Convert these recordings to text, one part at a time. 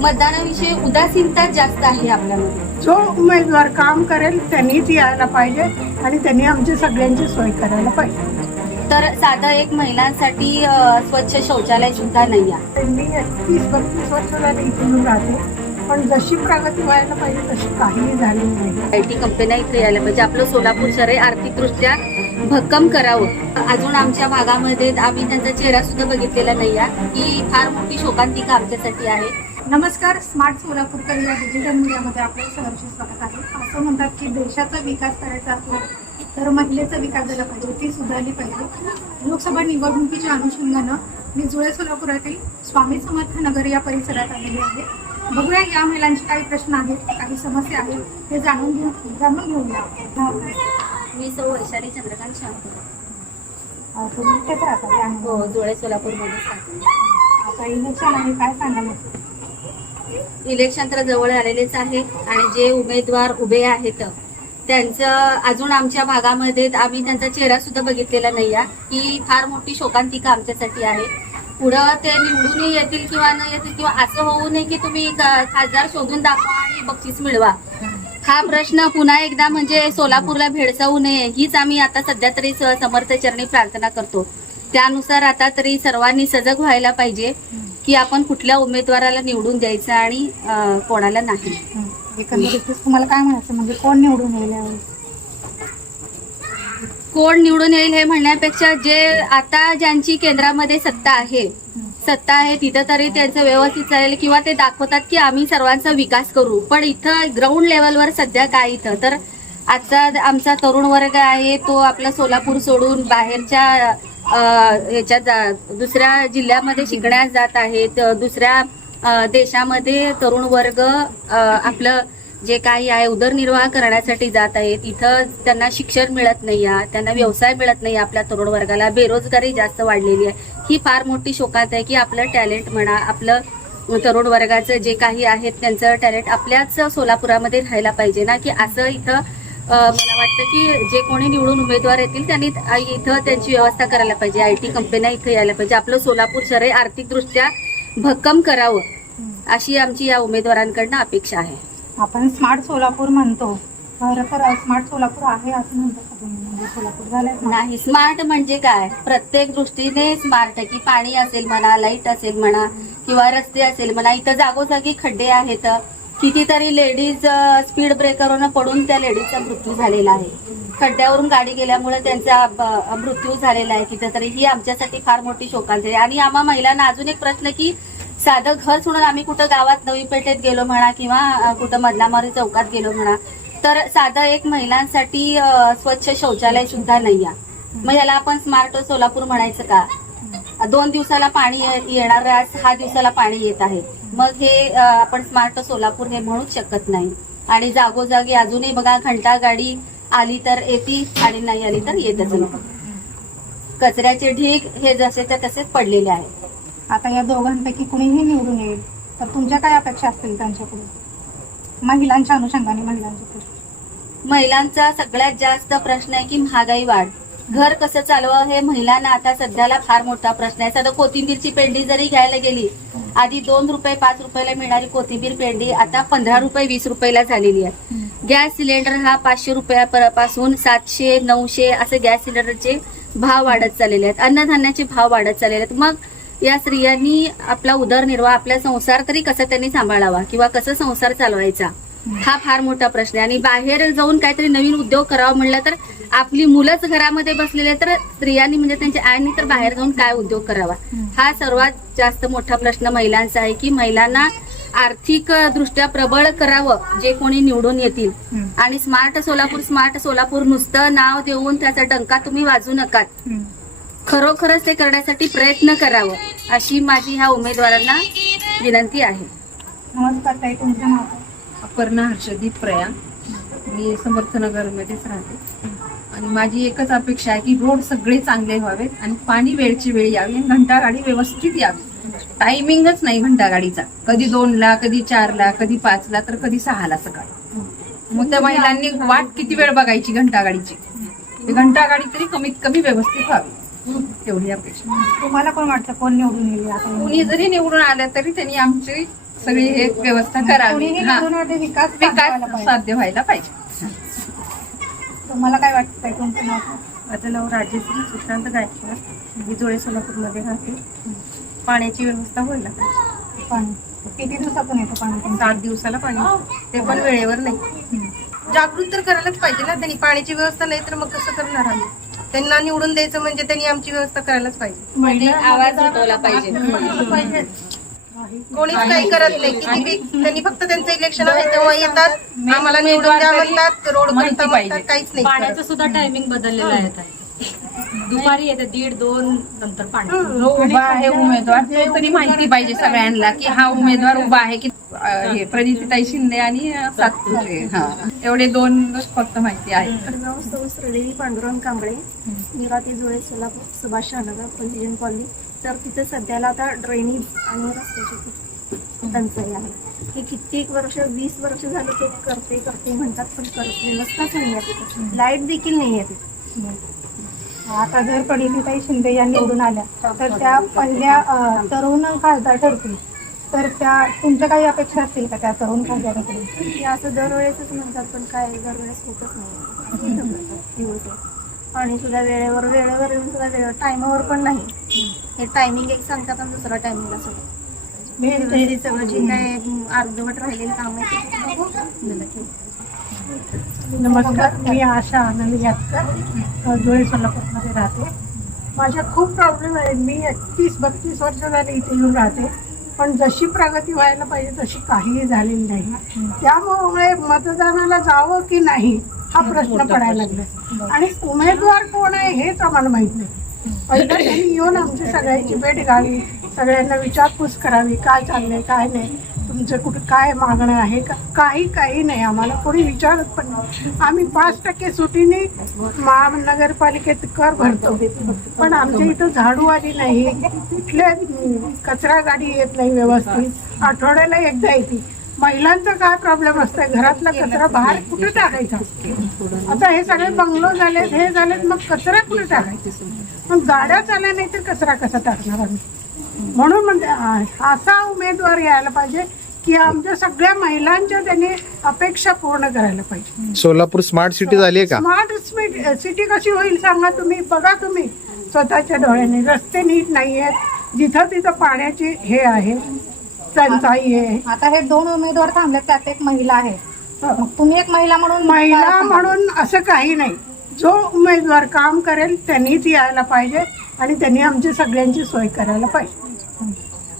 मतदानाविषयी उदासीनता जास्त आहे आपल्यामध्ये. जो उमेदवार काम करेल त्यांनीच यायला पाहिजे आणि त्यांनी आमची सगळ्यांची सोय करायला पाहिजे. तर साधं एक महिलांसाठी अ, स्वच्छ शौचालय सुद्धा नाही आहे. मी तीस बत्तीस वर्ष झाली राहते. पण जशी प्रगती व्हायला पाहिजे तशी काहीही झाली नाही. आय टी कंपन्या इथे यायला पाहिजे. आपलं सोलापूर शहर हे आर्थिकदृष्ट्या भक्कम करावं. अजून आमच्या भागामध्ये आम्ही त्यांचा चेहरा सुद्धा बघितलेला नाही आहे. ही फार मोठी शोकांतिका आमच्यासाठी आहे. नमस्कार स्मार्ट सोलापूरकर या डिजिटल मीडियामध्ये आपलं सहर्ष स्वागत आहे. असं म्हणतात की देशाचा विकास करायचा असला तर महिलेचा विकास झाला पाहिजे ती सुधारली पाहिजे. लोकसभा निवडणुकीच्या अनुषंगानं मी जुळे सोलापुरातील स्वामी समर्थ नगर या परिसरात आलेली आहे. बघूया या महिलांचे काही प्रश्न आहेत काही समस्या आहेत ते जाणून घेऊ जाणून घेऊया मी सौ वैशाली चंद्रकांत शांत तुम्ही राहता हो जुळे सोलापूरमध्ये. आता इलेक्शन आहे काय सांगाल? इलेक्शन तर जवळ आलेलेच आहे आणि जे उमेदवार उभे आहेत त्यांचं अजून आमच्या भागामध्ये आम्ही त्यांचा चेहरा सुद्धा बघितलेला नाही आहे ही फार मोठी शोकांतिका आमच्यासाठी आहे. पुढं ते निवडून येतील किंवा न येतील किंवा असं होऊ नये की तुम्ही खासदार शोधून दाखवा आणि बक्षीस मिळवा. हा प्रश्न पुन्हा एकदा म्हणजे सोलापूरला भेडसावू नये हीच आम्ही आता सध्या तरी समर्थ चरणी प्रार्थना करतो. त्यानुसार आता तरी सर्वांनी सजग व्हायला पाहिजे. की आपण कुठल्या उमेदवाराला निवडून द्यायचं आणि अं, कोणाला नाही. एकंदरीत तुम्हाला काय म्हणायचं? म्हणजे कोण निवडून येईल यावेळी? कोण निवडून येईल हे म्हणण्यापेक्षा जे आता ज्यांची केंद्रामध्ये सत्ता आहे सत्ता आहे तिथं तरी त्यांचं व्यवस्थित चालेल किंवा ते दाखवतात की आम्ही सर्वांचा विकास करू. पण इथं ग्राउंड लेवलवर सध्या काय इथं? तर आजचा आमचा तरुण वर्ग आहे तो आपला सोलापूर सोडून बाहेरच्या ह्याच्यात दुसऱ्या जिल्ह्यामध्ये शिकण्यास जात आहेत. दुसऱ्या देशामध्ये तरुण वर्ग आपलं जे काही आहे उदरनिर्वाह करण्यासाठी जात आहेत. इथं त्यांना शिक्षण मिळत नाही आहे त्यांना व्यवसाय मिळत नाही आपल्या तरुण वर्गाला बेरोजगारी जास्त वाढलेली आहे. ही फार मोठी शोकात आहे की आपलं टॅलेंट म्हणा आपलं तरुण वर्गाचं जे काही आहेत त्यांचं टॅलेंट आपल्याच सोलापुरामध्ये राहायला पाहिजे ना की असं इथं मला वाटतं की जे कोणी निवडून उमेदवार येतील त्यांनी इथं त्यांची व्यवस्था करायला पाहिजे. आय टी कंपन्या इथं यायला पाहिजे. आपलं सोलापूर शहर आर्थिकदृष्ट्या भक्कम करावं अशी आमची या उमेदवारांकडनं अपेक्षा आहे. आपण स्मार्ट सोलापूर म्हणतो. खरं स्मार्ट सोलापूर आहे असं म्हणतो म्हणजे सोलापूर smart? नाही स्मार्ट म्हणजे काय? प्रत्येक दृष्टीने स्मार्ट की पाणी असेल म्हणा लाइट असेल म्हणा किंवा रस्ते असेल म्हणा इथं जागोजागी खड्डे आहेत. कितीतरी लेडीज स्पीड ब्रेकरवरून पडून त्या लेडीजचा मृत्यू झालेला आहे. खड्ड्यावरून गाडी गेल्यामुळे त्यांचा मृत्यू झालेला आहे. कितीतरी ही आमच्यासाठी फार मोठी शोकांती आहे. आणि आम्हा महिलांना अजून एक प्रश्न की साधं घर सोडून आम्ही कुठं गावात नवी पेठेत गेलो म्हणा किंवा कुठं मधलामारी चौकात गेलो म्हणा तर साधं एक महिलांसाठी स्वच्छ शौचालय सुद्धा नाही मग ह्याला आपण स्मार्ट सोलापूर म्हणायचं का? दोन दिवसाला पाणी येणार आहे, आज सहा दिवसाला पाणी येत आहे. मग हे आपण स्मार्ट सोलापूर हे म्हणूच शकत नाही. आणि जागोजागी अजूनही बघा घंटा गाडी आली तर येते आणि नाही आली तर येतच नाही. कचऱ्याचे ढीग हे जसेच्या तसेच पडलेले आहेत आता या दोघांपैकी कुणीही निवडून येईल तर तुमच्या काय अपेक्षा असतील त्यांच्याकडून? महिलांच्या अनुषंगाने महिलांचे प्रश्न. महिलांचा सगळ्यात जास्त प्रश्न आहे की महागाई वाढ. घर कसं चालवावं हे महिलांना आता सध्याला फार मोठा प्रश्न आहे. साधं कोथिंबीरची पेंडी जरी घ्यायला गेली आधी दोन रुपये पाच रुपयाला मिळणारी कोथिंबीर पेंडी आता पंधरा रुपये वीस रुपयाला झालेली आहे. गॅस सिलेंडर हा पाचशे रुपयापासून सातशे नऊशे असे गॅस सिलेंडरचे भाव वाढत चाललेले आहेत. अन्नधान्याचे भाव वाढत चाललेले आहेत. मग या स्त्रियांनी आपला उदरनिर्वाह आपला संसार तरी कसा त्यांनी सांभाळावा? किंवा कसं संसार चालवायचा? हा फार मोठा प्रश्न आहे. आणि बाहेर जाऊन काहीतरी नवीन उद्योग करावा म्हणलं तर आपली मुलंच घरामध्ये बसलेले तर स्त्रियांनी म्हणजे त्यांच्या आईनी तर बाहेर जाऊन काय उद्योग करावा? हा सर्वात जास्त मोठा प्रश्न महिलांचा आहे की महिलांना आर्थिक दृष्ट्या प्रबळ करावं जे कोणी निवडून येतील. आणि स्मार्ट सोलापूर स्मार्ट सोलापूर नुसतं नाव देऊन त्याचा डंका तुम्ही वाजू नकात. खरोखरच ते करण्यासाठी प्रयत्न करावं अशी माझी ह्या उमेदवारांना विनंती आहे. नमस्कार ताई तुमचं नाव अपर्णा हर्षदीप प्रया. मी समर्थनगर मध्येच राहते. आणि माझी एकच अपेक्षा आहे की रोड सगळे चांगले व्हावेत आणि पाणी वेळची वेळ यावी आणि घंटा गाडी व्यवस्थित यावी. टायमिंगच नाही घंटा गाडीचा कधी दोनला कधी चारला कधी पाचला तर कधी सहाला सकाळी. मग त्या महिलांनी वाट किती वेळ बघायची घंटा गाडीची घंटा गाडी तरी कमीत कमी व्यवस्थित व्हावी. तेवढी अपेक्षा. तुम्हाला कोण वाटतं? कोण निवडून येईल? कुणी जरी निवडून आलं तरी त्यांनी आमची सगळी हे व्यवस्था करावी. कोणीही हा. निवडून आले विकास साधवायला विकास पाहिजे. साध्य व्हायला पाहिजे. तुम्हाला काय वाटतंय? तुमचं नाव? काय? माझं नाव राजेश्री सुशांत गायकवाड. मी जोळे सोलापूरमध्ये राहते. पाण्याची व्यवस्था व्हायला पाहिजे. पाणी. किती दिवसातून येतं पाणी तुमचं? सात दिवसाला पाणी. ते पण वेळेवर नाही. जागृत तर करायलाच पाहिजे ना त्यांनी. पाण्याची व्यवस्था नाही तर मग कसं करणार आम्ही? त्यांना निवडून द्यायचं म्हणजे त्यांनी आमची व्यवस्था करायलाच पाहिजे. म्हणजे आवाज उठवला पाहिजे. कोणीच काही करत नाही. किती बी त्यांनी फक्त त्यांचं इलेक्शन आहे तेव्हा येतात आम्हाला निवडून द्या म्हणतात रोड करता म्हणतात काहीच नाही पाण्याचं. सुद्धा टायमिंग बदललेलं आहे आता. दुपारी येते दीड दोन नंतर पाणी. जो उभा आहे उमेदवार तो तरी माहिती पाहिजे सगळ्यांना की हा उमेदवार उभा आहे की हे. प्रणितीताई शिंदे आणि सातपुते हा. एवढे दोन फक्त माहिती आहे. पांडुरंग कांबळे मी राहते जुळे सोलापूर सुभाष शहानगर प्रेसिडेंट कॉलनी तर तिथे सध्याला आता ड्रेनेज आणि रस्त्याची टंचाई आहे. हे कित्येक वर्ष वीस वर्ष झाले ते करते करते म्हणतात पण करत व्यवस्थाच नाही आहे तिथे. लाइट देखील नाही आहे तिथे. आता जर प्रणितीताई शिंदे या निवडून आल्या तर त्या पहिल्या तरुण खासदार ठरतील. तर त्या तुमच्या काही अपेक्षा असतील का त्या तरुण खासदाराकडून? ते असं दरवेळेसच म्हणतात पण काय दरवेळेस होतच नाही. दिवस. पाणी सुद्धा वेळेवर वेळेवर येऊन सुद्धा टायमावर पण नाही. हे टायमिंग एक सांगतात आणि दुसरा टायमिंग असं व्यवस्थित सगळं जे काय अर्धवट राहिलेलं काम आहे ते होतं. नमस्कार मी आशा आनंद यातकर जुळे सोलापूरमध्ये राहते. माझ्या खूप प्रॉब्लेम आहे मी एकतीस बत्तीस वर्ष झाले इथे येऊन राहते. पण जशी प्रगती व्हायला पाहिजे तशी काहीही झालेली नाही. त्यामुळे मतदानाला जावं की नाही हा प्रश्न पडायला लागला आणि उमेदवार कोण आहे हेच आम्हाला माहीत नाही. पहिलं त्यांनी येऊन आमची सगळ्यांची भेट घ्यावी सगळ्यांना विचारपूस करावी काय चाललंय काय नाही. तुमचं कुठं काय मागणं आहे? का काही काही नाही. आम्हाला कोणी विचारत पण नाही. आम्ही पाच टक्के सुटीने महानगरपालिकेत कर भरतो. पण आमच्या इथं झाडू आली नाही. कुठल्या कचरा गाडी येत नाही व्यवस्थित. आठवड्याला एकदा येते. महिलांचा काय प्रॉब्लेम असतंय? घरातला कचरा बाहेर कुठे टाकायचा? आता हे सगळे बंगलो झालेत हे झालेत मग कचरा कुठे टाकायचा? मग गाड्या चालल्या नाही तर कचरा कसा टाकणार आम्ही? म्हणून म्हणते आ- असा उमेदवार यायला पाहिजे की आमच्या सगळ्या महिलांच्या त्यांनी अपेक्षा पूर्ण करायला पाहिजे. सोलापूर स्मार्ट सिटी झाली आहे का? स्मार्ट सिटी कशी होईल सांगा तुम्ही? बघा तुम्ही. स्वतःच्या डोळ्याने. रस्ते नीट नाही आहेत जिथं तिथं पाण्याची हे आहे टंचाई आहे. आता हे दोन उमेदवार थांबले त्यात एक महिला आहे. मग तुम्ही एक महिला म्हणून महिला? म्हणून असं काही नाही. जो उमेदवार काम करेल त्यांनीच यायला पाहिजे आणि त्यांनी आमची सगळ्यांची सोय करायला पाहिजे.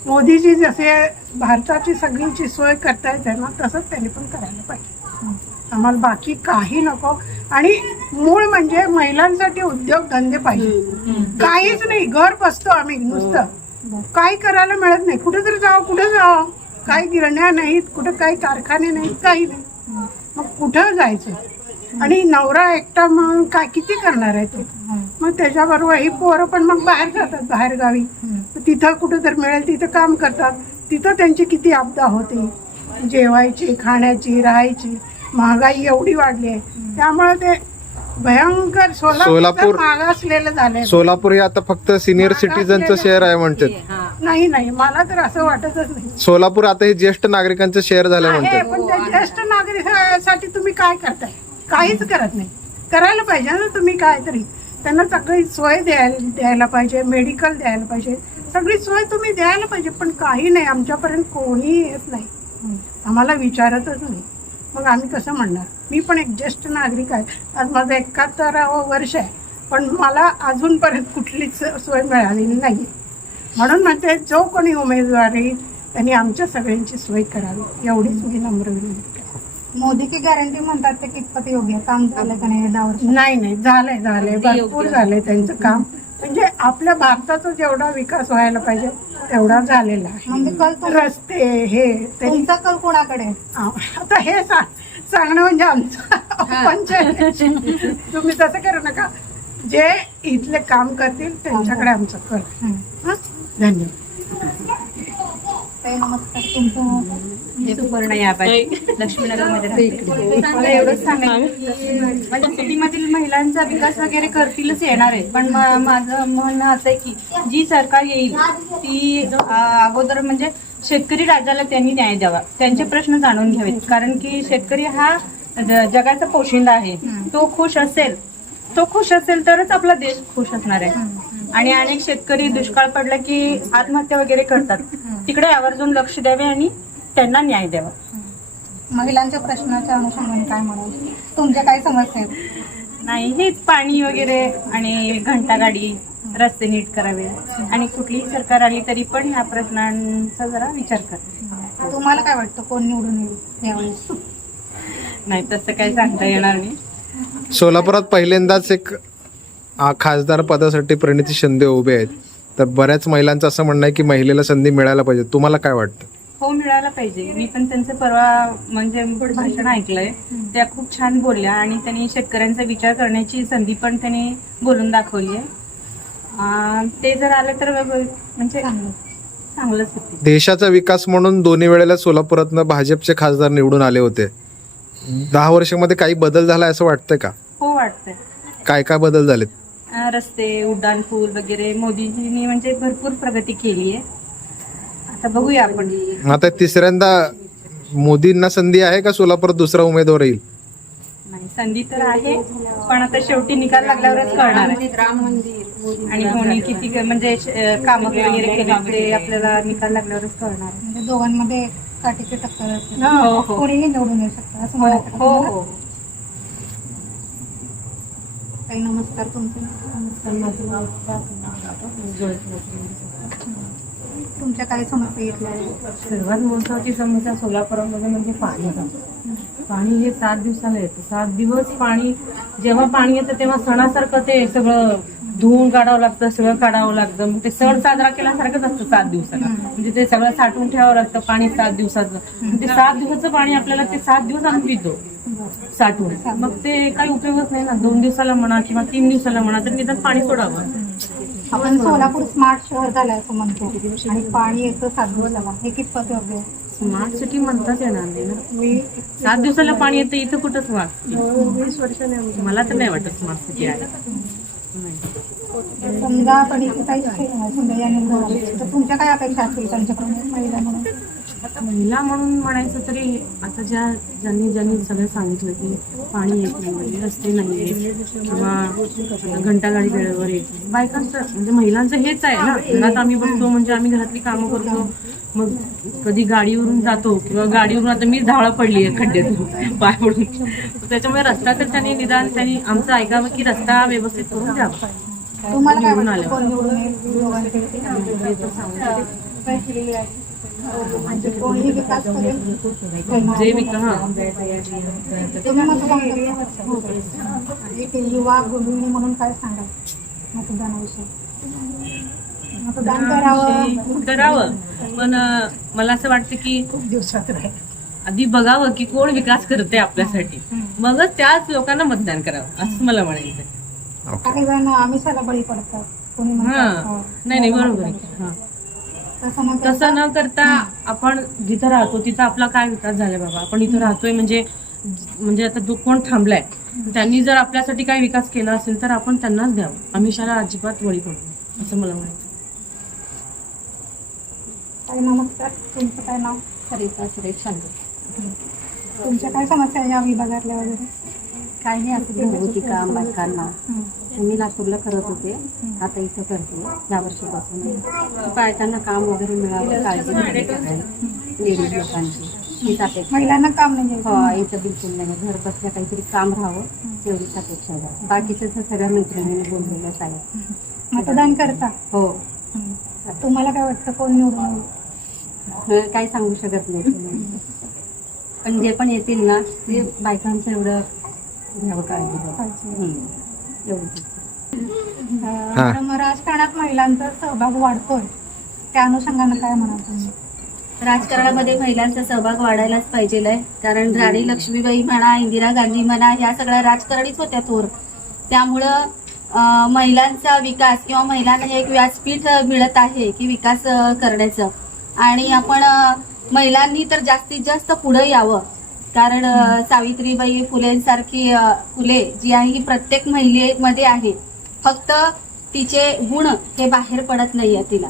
मोदीजी जसे भारताची सगळीची सोय करतायत ना तसंच त्यांनी पण करायला पाहिजे. आम्हाला बाकी काही नको. आणि मूळ म्हणजे महिलांसाठी उद्योगधंदे पाहिजे. काहीच नाही घर बसतो आम्ही नुसतं. काही करायला मिळत नाही. कुठं तरी जावं कुठे जावं. काही गिरण्या नाहीत कुठं काही कारखाने नाहीत काही नाही. मग कुठं जायचं? आणि नवरा एकटा मग काय किती करणार आहे तो? मग त्याच्याबरोबर ही पोरं पण मग बाहेर जातात बाहेर गावी. तिथं कुठं तर मिळेल तिथं काम करतात. तिथं त्यांची किती आपदा होते? जेवायची खाण्याची राहायची. महागाई एवढी वाढली आहे. त्यामुळे ते भयंकर सोलापूर सोलापूर- मागासलेलं झालंय. सोलापूर हे आता फक्त सिनियर सिटीजनचं शहर आहे म्हणतात. नाही नाही. मला तर असं वाटतच नाही. सोलापूर आता हे ज्येष्ठ नागरिकांचं शहर झालं आहे म्हणतात. पण त्या ज्येष्ठ नागरिकांसाठी तुम्ही काय करताय? काहीच करत नाही. करायला पाहिजे. ना तुम्ही काय तरी. त्यांना सगळी सोय द्यायला द्यायला पाहिजे मेडिकल द्यायला पाहिजे. सगळी सोय तुम्ही द्यायला पाहिजे पण काही नाही. आमच्यापर्यंत कोणी येत नाही. आम्हाला विचारतच नाही. मग आम्ही कसं म्हणणार? मी पण एक ज्येष्ठ नागरिक आहे. आज माझं एकाहत्तरावं वर्ष आहे. पण मला अजूनपर्यंत कुठलीच सोय मिळालेली नाही म्हणून म्हणते जो कोणी उमेदवारी त्यांनी आमच्या सगळ्यांची सोय करावी. एवढीच मी नम्र विनंती. मोदी की गॅरंटी म्हणतात ते कितपत योग्य आहे? काम झालं का नाही दहा वर्ष नाही नाही झालंय झालंय. भरपूर झालंय त्यांचं काम. म्हणजे आपल्या भारताचा जेवढा विकास व्हायला पाहिजे तेवढा झालेला म्हणजे कल तुम- रस्ते हे ते. तुमचा कल कोणाकडे? आहे? आता हे सांग सांगणं म्हणजे आमचं पंचायत. तुम्ही तसं करू नका. जे इथले काम करतील त्यांच्याकडे आमचं कल हं? धन्यवाद. ताई, नमस्कार तुमचं नाव? मी सुपर्ण याबाई लक्ष्मीनगरमध्ये मला एवढंच सांगायचं म्हणजे सिटीमधील महिलांचा विकास वगैरे करतीलच येणार आहे. पण माझं म्हणणं असं आहे की जी सरकार येईल ती अगोदर म्हणजे शेतकरी राजाला त्यांनी न्याय द्यावा. त्यांचे प्रश्न जाणून घ्यावेत. कारण की शेतकरी हा जगाचा पोशिंदा आहे. तो खुश असेल तो खुश असेल तरच आपला देश खुश असणार आहे. आणि अनेक शेतकरी दुष्काळ पडला की आत्महत्या वगैरे करतात. तिकडे आवर्जून लक्ष द्यावे आणि त्यांना न्याय द्यावा. महिलांच्या प्रश्नाच्या अनुषंगाने काय म्हणाल तुमच्या काय समस्या आहेत? नाही हेच पाणी वगैरे आणि घंटागाडी रस्ते नीट करावे. आणि कुठलीही सरकार आली तरी पण ह्या प्रश्नांचा जरा विचार कर. तुम्हाला काय वाटतं कोण निवडून येईल यावेळेस? नाही तसं काही सांगता येणार नाही. सोलापुरात पहिल्यांदाच एक खासदार पदासाठी प्रणिती शिंदे उभे आहेत. तर बऱ्याच महिलांचं असं म्हणणं आहे की महिलेला संधी मिळायला पाहिजे. तुम्हाला काय वाटतं? हो मिळायला पाहिजे. मी पण त्यांचं परवा म्हणजे भाषण ऐकलंय. त्या खूप छान बोलल्या आणि त्यांनी शेतकऱ्यांचा विचार करण्याची संधी पण त्यांनी बोलून दाखवली आहे ते जर आलं तर म्हणजे चांगलंच होते. देशाचा विकास म्हणून दोन्ही वेळेला सोलापुरातनं भाजपचे खासदार निवडून आले होते. दहा वर्षामध्ये काही बदल झाला असं वाटतंय का? हो वाटतंय. काय काय बदल झालेत? रस्ते उड्डाण पूल वगैरे मोदीजींनी म्हणजे भरपूर प्रगती केली आहे. आता बघूया आपण. आता तिसऱ्यांदा मोदींना संधी आहे का सोलापुरात दुसरा उमेदवार येईल? नाही संधी तर आहे पण आता शेवटी निकाल लागल्यावरच कळणार आहे. राम मंदिर आणि कोणी किती क- म्हणजे काम वगैरे केले ते आपल्याला निकाल लागल्यावरच कळणार आहे. म्हणजे दोघांमध्ये काटीची टक्कर असेल हो हो. कोणीही निवडून येऊ शकतं असं हो मला वाटतं. हो हो. ताई नमस्कार तुमचे तुमच्या काय समस्या येतल्या? सर्वात महत्वाची समस्या सोलापुरामध्ये म्हणजे पाणी. पाणी हे सात दिवसाला येतं. सात दिवस पाणी जेव्हा पाणी येतं तेव्हा सणासारखं ते सगळं धुवून काढावं लागतं सगळं काढावं लागतं. मग ते सण साजरा केल्यासारखंच असतं सात दिवसाला. म्हणजे ते सगळं साठवून ठेवावं लागतं पाणी सात दिवसाचं. ते सात दिवसाचं पाणी आपल्याला ते सात दिवस आम्ही पितो. साठवून. मग ते काही उपयोगच नाही ना. दोन दिवसाला म्हणा किंवा तीन दिवसाला म्हणा तर निदान पाणी सोडावं. आपण सोलापूर स्मार्ट शहर झालंय असं म्हणतो. आणि पाणी येतं सात दिवसाला. हे कितपत योग्य आहे? स्मार्ट सिटी म्हणताच येणार नाही ना. मी सात दिवसाला पाणी येतं इथं कुठं स्मार्ट वीस वर्षाने आमच्या मला तर नाही वाटत स्मार्ट सिटी आहे. समजा परिस्थिती समजा या निवडून आले, तर तुमच्या काय अपेक्षा असतील त्यांच्याकडून? महिला म्हणून महिला म्हणून म्हणायचं तरी आता ज्या ज्यांनी ज्यांनी सगळं सांगितलं की पाणी येत नाही रस्ते नाही आहेत किंवा घंटागाडी वेळेवर येत नाही. बायकांचं म्हणजे महिलांचं हेच आहे ना. घरात आम्ही बसतो म्हणजे आम्ही घरातली कामं करतो. मग कधी गाडीवरून जातो किंवा गाडीवरून आता मी धावळा पडली आहे खड्ड्यातून पाय पडून त्याच्यामुळे रस्ता तर त्यांनी निदान त्यांनी आमचं ऐकावं की रस्ता व्यवस्थित करून द्यावा. तुम्हाला निवडून आल्यावर. कोण विकास करेल जे हा तुम्ही मतदान? एक युवा गृहिणी म्हणून काय सांगाल? मतदानाविषयी मतदान करावं. करावं. पण मला असं वाटतं की खूप दिवसात राहील. आधी बघावं की कोण विकास करते आपल्यासाठी. मगच त्याच लोकांना मतदान करावं असं मला म्हणायचं काही जण आमिषाला बळी पडतात. कोणी हा. हो. नाही नाही बरोबर आहे. हा. तसं न करता आपण जिथं राहतो तिथं आपला काय विकास झालाय बाबा? आपण इथं राहतोय म्हणजे म्हणजे आता जो कोण थांबलाय त्यांनी जर आपल्यासाठी काय विकास केला असेल तर आपण त्यांनाच द्यावं. आमिषाला अजिबात वळी पडतो असं मला म्हणायचं नमस्कार. तुमचं काय नाव? सरिता सुरेश शांत तुमच्या काय समस्या आहे या विभागातल्या वगैरे? काही नाही असं घरगुती काम बायकांना मी नागपूरला करत होते. आता इथं करते. या वर्षीपासून. बायकांना काम वगैरे मिळावं काळजी लेडीज लोकांची. महिलांना काम नाही हो. इथं बिलकुल नाही घर बसल्या काहीतरी काम राहावं एवढीच अपेक्षा आहे. बाकीच्या तर सगळ्या मैत्रिणींनी बोललेल्याच आहे. मतदान करता? हो. तुम्हाला काय वाटतं कोण निवडून काही सांगू शकत नाही. तुम्ही. पण जे पण येतील ना ते बायकांचं एवढं घ्यावं काळजी. हा. राजकारणात महिलांचा सहभाग वाढतोय. त्या अनुषंगानं काय म्हणाल तुम्ही? राजकारणामध्ये महिलांचा सहभाग वाढायलाच पाहिजे आहे. कारण राणी लक्ष्मीबाई म्हणा इंदिरा गांधी म्हणा ह्या सगळ्या राजकारणीच होत्या थोर. त्यामुळं अं, महिलांचा विकास किंवा महिलांना एक व्यासपीठ अं, मिळत आहे की विकास अं, करण्याचं. आणि आपण अं, महिलांनी तर जास्तीत जास्त पुढे यावं. कारण सावित्रीबाई फुलेंसारखी फुले जी आहे ही प्रत्येक महिलेमध्ये आहे. फक्त तिचे गुण हे बाहेर पडत नाहीये तिला.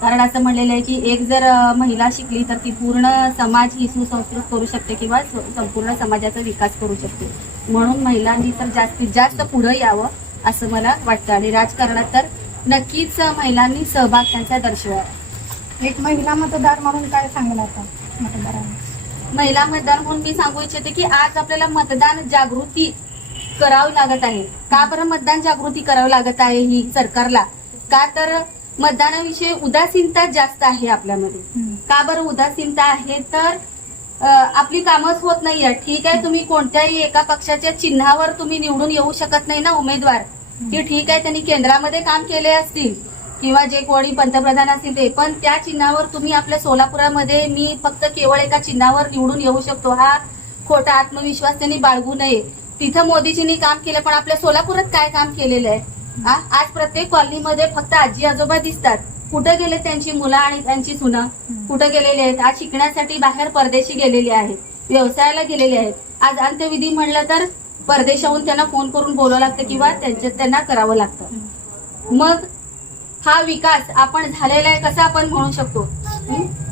कारण असं म्हणलेलं आहे की एक जर महिला शिकली तर ती पूर्ण समाज ही सुसंस्कृत करू शकते किंवा संपूर्ण समाजाचा विकास करू शकते. म्हणून महिलांनी तर जास्तीत जास्त पुढे यावं असं मला वाटतं. आणि राजकारणात तर नक्कीच महिलांनी सहभाग त्यांचा दर्शवावा. एक महिला मतदार म्हणून काय सांगणार आता मतदारांना? महिला मतदार म्हणून मी सांगू इच्छिते की आज आपल्याला मतदान जागृती करावी लागत आहे. का बरं मतदान जागृती करावी लागत आहे ही सरकारला? का तर मतदानाविषयी उदासीनता जास्त आहे आपल्यामध्ये. का बरं उदासीनता आहे? तर आपली कामच होत नाहीये ठीक आहे तुम्ही कोणत्याही एका पक्षाच्या चिन्हावर तुम्ही निवडून येऊ शकत नाही ना उमेदवार. की ठीक आहे त्यांनी केंद्रामध्ये काम केले असतील. किंवा जे कोणी पंतप्रधान असतील ते. पण त्या चिन्हावर तुम्ही आपल्या सोलापुरामध्ये मी फक्त केवळ एका चिन्हावर निवडून येऊ शकतो. हा खोटा आत्मविश्वास त्यांनी बाळगू नये. तिथं मोदीजींनी काम केलं पण आपल्या सोलापुरात काय काम केलेलं आहे? आज प्रत्येक कॉलनीमध्ये फक्त आजी आजोबा दिसतात. कुठं गेले त्यांची मुलं आणि त्यांची सुना? कुठं गेलेली आहेत? आज शिकण्यासाठी बाहेर परदेशी गेलेले आहेत. व्यवसायाला गेलेले आहेत. आज अंत्यविधी म्हणलं तर परदेशाहून त्यांना फोन करून बोलावं लागतं किंवा त्यांच्या त्यांना करावं लागतं. मग हा विकास आपण झालेला आहे कसा आपण म्हणू शकतो?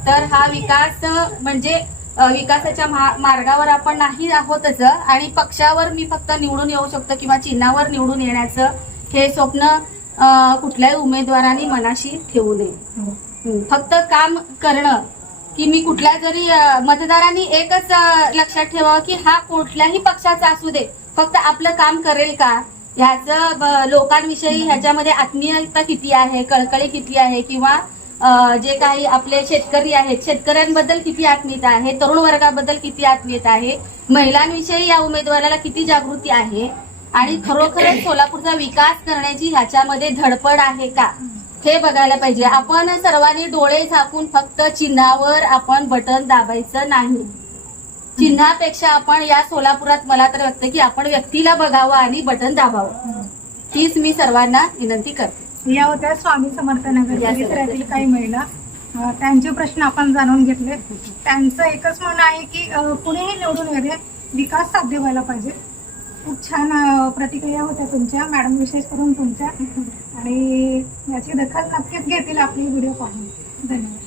तर हा विकास म्हणजे विकासाच्या मार्गावर आपण नाही आहोतच. आणि पक्षावर मी फक्त निवडून येऊ शकतो किंवा चिन्हावर निवडून येण्याचं हे स्वप्न कुठल्याही उमेदवारांनी मनाशी ठेवू नये. हं, फक्त काम करणं की मी कुठल्या जरी मतदारांनी एकच लक्षात ठेवावं की हा कुठल्याही पक्षाचा असू दे. फक्त आपलं काम करेल का? ह्याचं लोकांविषयी ह्याच्यामध्ये आत्मीयता किती आहे कळकळी किती आहे किंवा जे काही आपले शेतकरी आहेत शेतकऱ्यांबद्दल किती आत्मीयता आहे तरुण वर्गाबद्दल किती आत्मीयता आहे महिलांविषयी या उमेदवाराला किती जागृती आहे आणि खरोखरच सोलापूरचा विकास करण्याची ह्याच्यामध्ये धडपड आहे का? हे बघायला पाहिजे. आपण सर्वांनी डोळे झाकून फक्त चिन्हावर आपण बटन दाबायचं नाही. चिन्हापेक्षा आपण या सोलापुरात मला तर वाटतं की आपण व्यक्तीला बघावं आणि बटन दाबावं. हीच मी सर्वांना विनंती करते. या होत्या स्वामी समर्थ नगर या परिसरातील काही महिला त्यांचे प्रश्न आपण जाणून घेतले. त्यांचं एकच म्हणणं आहे की कुणीही निवडून येते विकास साध्य व्हायला पाहिजे. खूप छान प्रतिक्रिया होत्या तुमच्या. मॅडम विशेष करून तुमच्या. आणि याची दखल नक्कीच घेतील आपली व्हिडिओ पाहून. धन्यवाद.